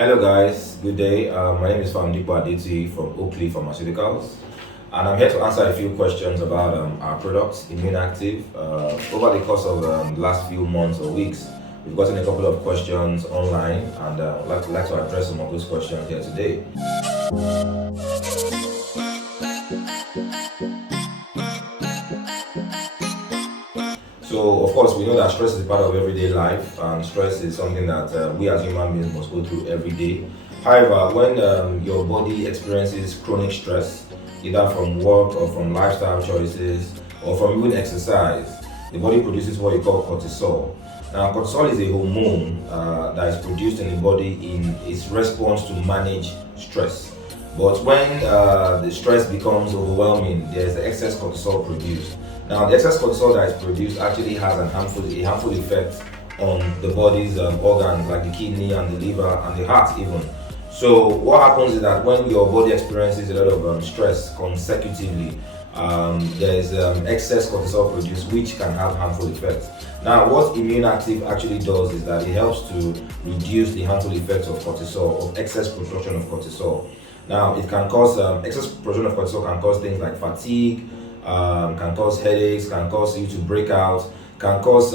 Hello guys, good day. My name is Famdipo Aditi from Oakley Pharmaceuticals, and I'm here to answer a few questions about our product, Immune Active. Over the course of the last few months or weeks, we've gotten a couple of questions online, and I'd like to address some of those questions here today. So, of course, we know that stress is part of everyday life, and stress is something that we as human beings must go through every day. However, when your body experiences chronic stress, either from work or from lifestyle choices or from even exercise, the body produces what you call cortisol. Now, cortisol is a hormone that is produced in the body in its response to manage stress. But when the stress becomes overwhelming, there's the excess cortisol produced. Now, the excess cortisol that is produced actually has a harmful effect on the body's organs like the kidney and the liver and the heart even. So what happens is that when your body experiences a lot of stress consecutively, there's excess cortisol produced which can have harmful effects. Now, what Immune Active actually does is that it helps to reduce the harmful effects of cortisol, of excess production of cortisol. Now, it can cause excess production of cortisol can cause things like fatigue, can cause headaches, can cause you to break out, can cause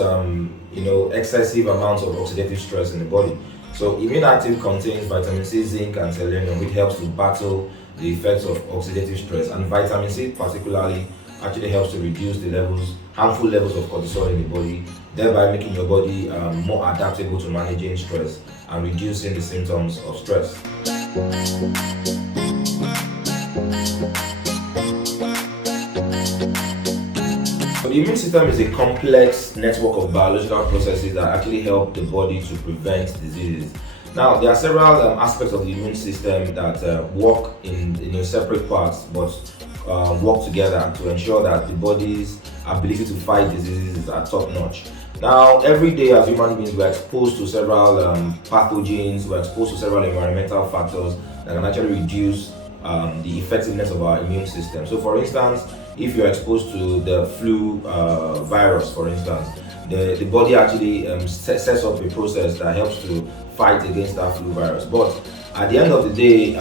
excessive amounts of oxidative stress in the body. So Immune Active contains vitamin C, zinc, and selenium, which helps to battle the effects of oxidative stress. And vitamin C particularly actually helps to reduce the harmful levels of cortisol in the body, thereby making your body more adaptable to managing stress and reducing the symptoms of stress. So the immune system is a complex network of biological processes that actually help the body to prevent diseases. Now, there are several aspects of the immune system that work in separate parts but work together to ensure that the body's ability to fight diseases is at top notch. Now, every day as human beings, we're exposed to several pathogens, we're exposed to several environmental factors that can actually reduce the effectiveness of our immune system. So, for instance, if you're exposed to the flu virus, for instance, the body actually sets up a process that helps to fight against that flu virus. But at the end of the day,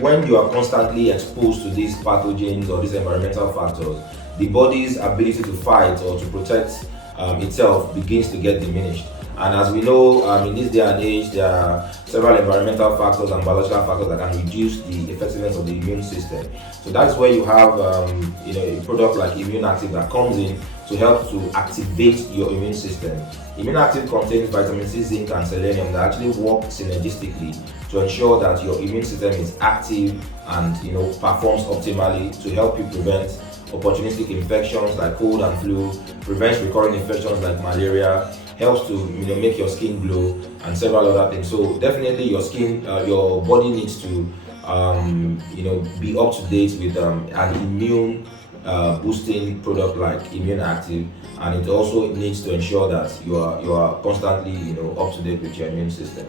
when you are constantly exposed to these pathogens or these environmental factors, the body's ability to fight or to protect itself begins to get diminished. And as we know, in this day and age, there are several environmental factors and biological factors that can reduce the effectiveness of the immune system. So that's where you have a product like Immune Active that comes in to help to activate your immune system. Immune Active contains vitamin C, zinc, and selenium that actually work synergistically to ensure that your immune system is active and performs optimally to help you prevent opportunistic infections like cold and flu, prevents recurring infections like malaria, helps to make your skin glow, and several other things. So definitely your body needs to be up to date with an immune boosting product like Immune Active, and it also needs to ensure that you are constantly up to date with your immune system.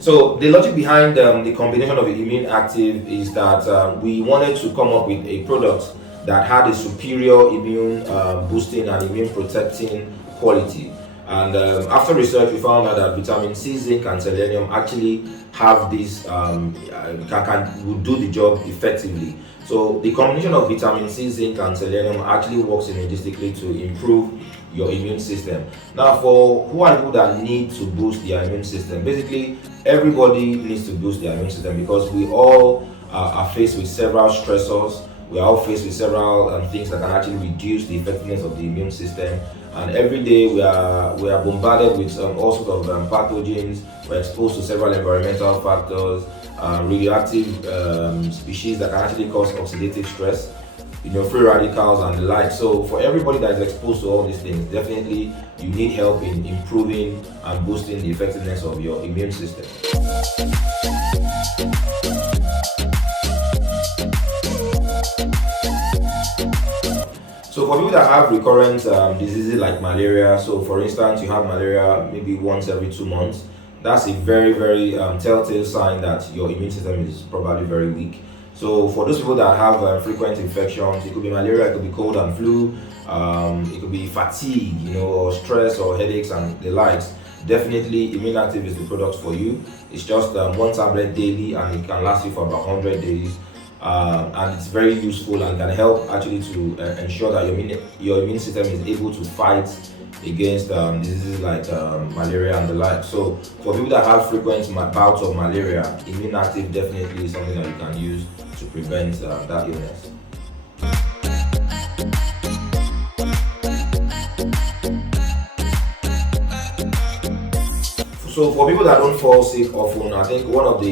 So the logic behind the combination of the Immune Active is that we wanted to come up with a product that had a superior immune boosting and immune protecting quality. And after research, we found out that vitamin C, zinc, and selenium actually have this will do the job effectively. So the combination of vitamin C, zinc, and selenium actually works synergistically to improve your immune system. Now, for who are people that need to boost their immune system? Basically, everybody needs to boost their immune system because we all are faced with several stressors. We are all faced with several things that can actually reduce the effectiveness of the immune system. And every day we are bombarded with all sorts of pathogens. We're exposed to several environmental factors, radioactive species that can actually cause oxidative stress, free radicals and the like. So for everybody that is exposed to all these things, definitely you need help in improving and boosting the effectiveness of your immune system. So for people that have recurrent diseases like malaria, so for instance, you have malaria maybe once every 2 months, that's a very, very telltale sign that your immune system is probably very weak. So for those people that have frequent infections, it could be malaria, it could be cold and flu, it could be fatigue, or stress or headaches and the likes. Definitely, Immune Active is the product for you. It's just one tablet daily, and it can last you for about 100 days. And it's very useful and can help actually to ensure that your immune system is able to fight against diseases like malaria and the like. So for people that have frequent bouts of malaria, Immune Active definitely is something that you can use to prevent that illness. So for people that don't fall sick often, I think one of the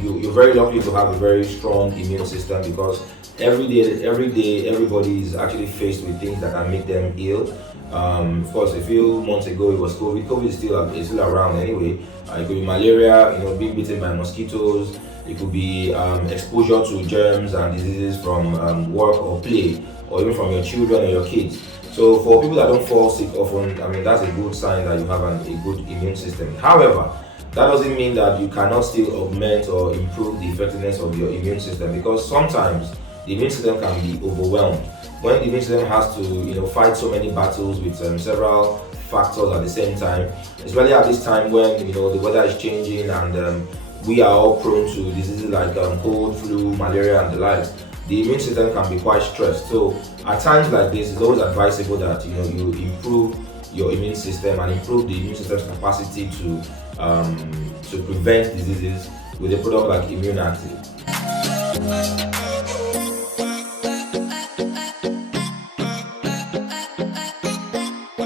you're very lucky to have a very strong immune system, because every day everybody is actually faced with things that can make them ill. Of course, a few months ago it was COVID. COVID is still around anyway. It could be malaria, being bitten by mosquitoes. It could be exposure to germs and diseases from work or play, or even from your children or your kids. So for people that don't fall sick often, I mean, that's a good sign that you have a good immune system. However, that doesn't mean that you cannot still augment or improve the effectiveness of your immune system, because sometimes the immune system can be overwhelmed. When the immune system has to fight so many battles with several factors at the same time, especially at this time when the weather is changing and we are all prone to diseases like cold, flu, malaria and the likes, the immune system can be quite stressed. So at times like this, it's always advisable that you improve your immune system and improve the immune system's capacity to prevent diseases with a product like Immune Active.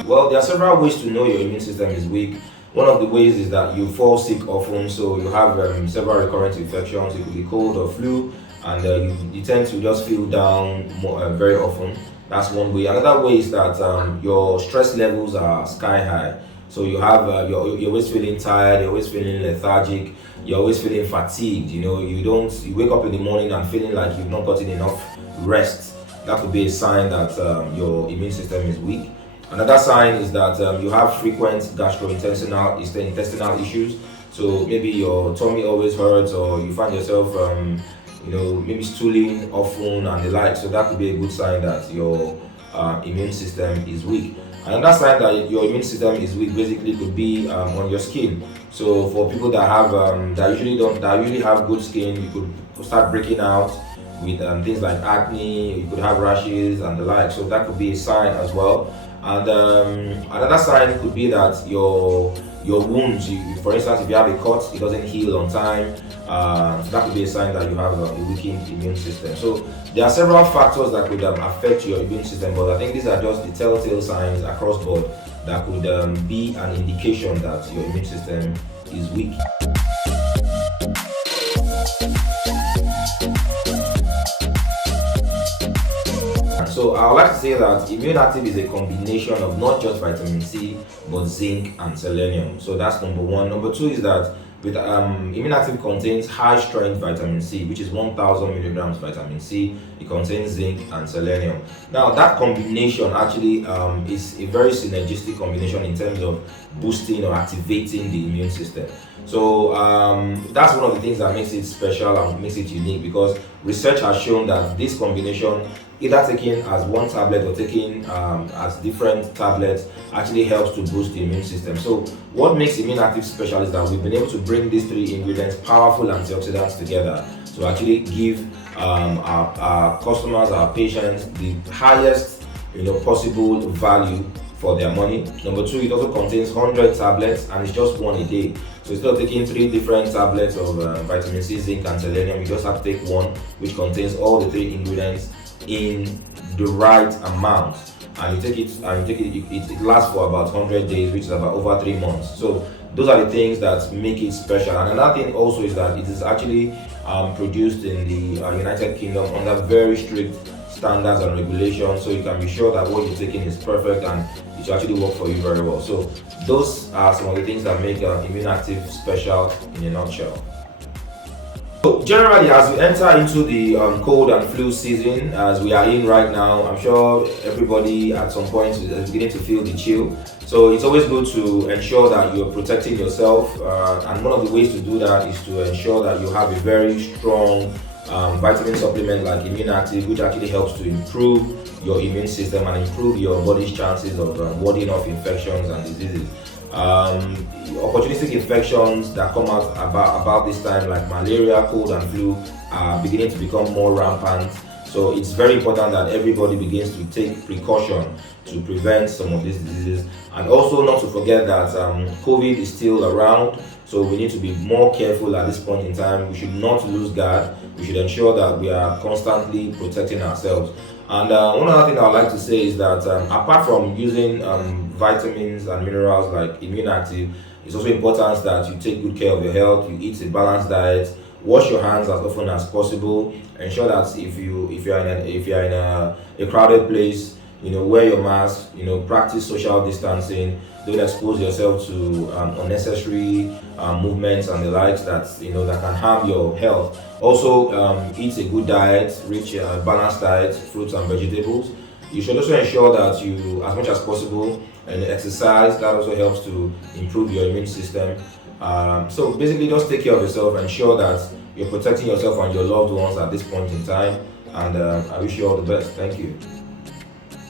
Well, there are several ways to know your immune system is weak. One of the ways is that you fall sick often, so you have several recurrent infections. It could be cold or flu, and you tend to just feel down very often. That's one way. Another way is that your stress levels are sky high. So you have you're always feeling tired, you're always feeling lethargic, you're always feeling fatigued. You wake up in the morning and feeling like you've not gotten enough rest. That could be a sign that your immune system is weak. Another sign is that you have frequent gastrointestinal issues. So maybe your tummy always hurts, or you find yourself maybe stooling often and the like. So that could be a good sign that your immune system is weak. Another sign that your immune system is weak basically could be on your skin. So for people that have that usually have good skin, you could start breaking out with things like acne. You could have rashes and the like. So that could be a sign as well. And another sign could be that your wounds, for instance, if you have a cut, it doesn't heal on time. So that could be a sign that you have a weakened immune system. So there are several factors that could affect your immune system, but I think these are just the telltale signs across board that could be an indication that your immune system is weak. So I would like to say that Immune Active is a combination of not just vitamin C, but zinc and selenium. So that's number one. Number two is that with Immune Active contains high strength vitamin C, which is 1000 milligrams vitamin C. It contains zinc and selenium. Now that combination actually is a very synergistic combination in terms of boosting or activating the immune system. So that's one of the things that makes it special and makes it unique, because research has shown that this combination, either taken as one tablet or taken as different tablets, actually helps to boost the immune system. So what makes Immune Active special is that we've been able to bring these three ingredients, powerful antioxidants, together to actually give our customers, our patients, the highest possible value for their money. Number two, it also contains 100 tablets and it's just one a day. So instead of taking 3 different tablets of vitamin C, zinc and selenium, you just have to take one which contains all the 3 ingredients in the right amount, and you take it lasts for about 100 days, which is about over 3 months. So those are the things that make it special. And another thing also is that it is actually produced in the United Kingdom under very strict standards and regulations, so you can be sure that what you're taking is perfect and it should actually work for you very well. So those are some of the things that make Immune Active special in a nutshell. So generally, as we enter into the cold and flu season, as we are in right now, I'm sure everybody at some point is beginning to feel the chill. So it's always good to ensure that you're protecting yourself, and one of the ways to do that is to ensure that you have a very strong vitamin supplement like Immune Active, which actually helps to improve your immune system and improve your body's chances of warding off infections and diseases. Opportunistic infections that come out about this time, like malaria, cold, and flu, are beginning to become more rampant. So it's very important that everybody begins to take precaution to prevent some of these diseases, and also not to forget that COVID is still around. So we need to be more careful at this point in time. We should not lose guard. We should ensure that we are constantly protecting ourselves. And one other thing I would like to say is that apart from using vitamins and minerals like Immune Active, it's also important that you take good care of your health. You eat a balanced diet. Wash your hands as often as possible. Ensure that if you're in a crowded place, wear your mask. Practice social distancing. Don't expose yourself to unnecessary movements and the likes that can harm your health. Also, eat a good diet, rich balanced diet, fruits and vegetables. You should also ensure that you, as much as possible, and exercise. That also helps to improve your immune system. So basically, just take care of yourself. Ensure that you're protecting yourself and your loved ones at this point in time. And I wish you all the best. Thank you.